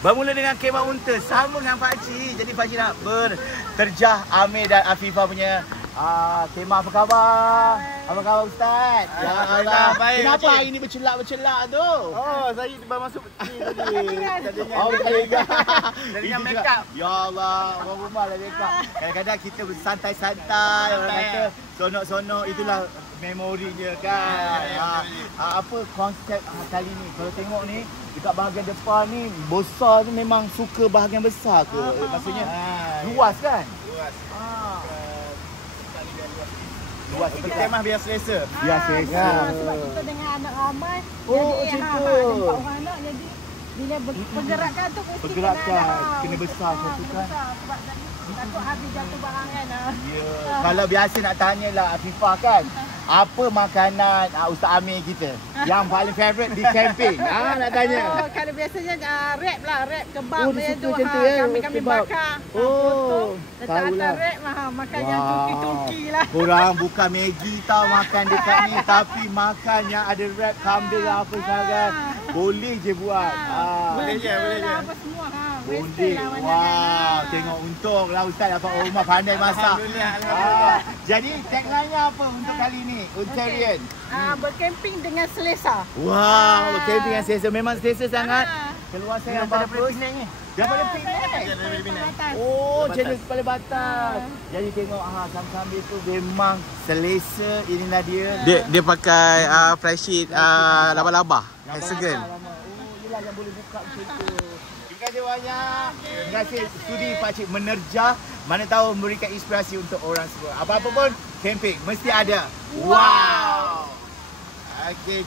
Bermula dengan kemah unta, sama dengan Pakcik. Jadi Pakcik nak berterjah Amir dan Afifah punya kemah. Apa khabar? Apa khabar Ustaz? Ya Allah, baik. Kenapa hari ni bercelak-bercelak tu? Oh, saya baru masuk ni tadi. Oh, Tadinya make up. Ya Allah, orang rumah lah make up. Kadang-kadang kita bersantai-santai, orang kata sonok-sonok, itulah memorinya kan. Apa konsep kali ni? Kalau tengok ni dekat bahagian depan ni, besar ni memang suka bahagian besar ke? Maksudnya luas kan? Luas. Luas Seperti kemah biar selesa. Biar selesa. Sebab kita dengan anak ramai. Oh, jadi macam tu. nampak orang anak jadi bila pergerakan tu mesti Pergerakan kena kena besar satu kan. besar. Sebab takut habis jatuh barang kan. Ya. Kalau biasa nak tanyalah Afifah kan, apa makanan Ustaz Amir kita yang paling favourite di camping? Nak tanya. Oh, kalau biasanya wrap lah, wrap kebab Oh, dia dia tu. suka macam tu, ya, Kami kebab. bakar. Oh, letak tahulah. atas wrap makan yang tuki-tuki lah. Korang bukan Maggi tau makan dekat ni, tapi makan yang ada wrap kambing apa sekarang. Boleh je buat. Boleh je. Apa semua. Boleh. Wah, tengok untunglah Ustaz dapat orang rumah pandai masak. Alhamdulillah. Jadi tagline-nya apa untuk kali ni? Untarian. Berkemping dengan selesa. Wah, camping yang selesa. Memang selesa sangat. Keluasan yang Daripada bagus. Penang ni. Daripada Penang. Daripada Penang. Oh, jenis kepala batas. Jadi tengok kambing tu memang selesa. Inilah dia. Dia pakai fresh sheet laba-laba. Hexagon. Oh, yelah yang boleh buka macam tu. Terima kasih banyak. Terima kasih studi Pakcik menerjah. Mana tahu memberikan inspirasi untuk orang semua. Apa-apa pun camping mesti ada. Wow. Okay,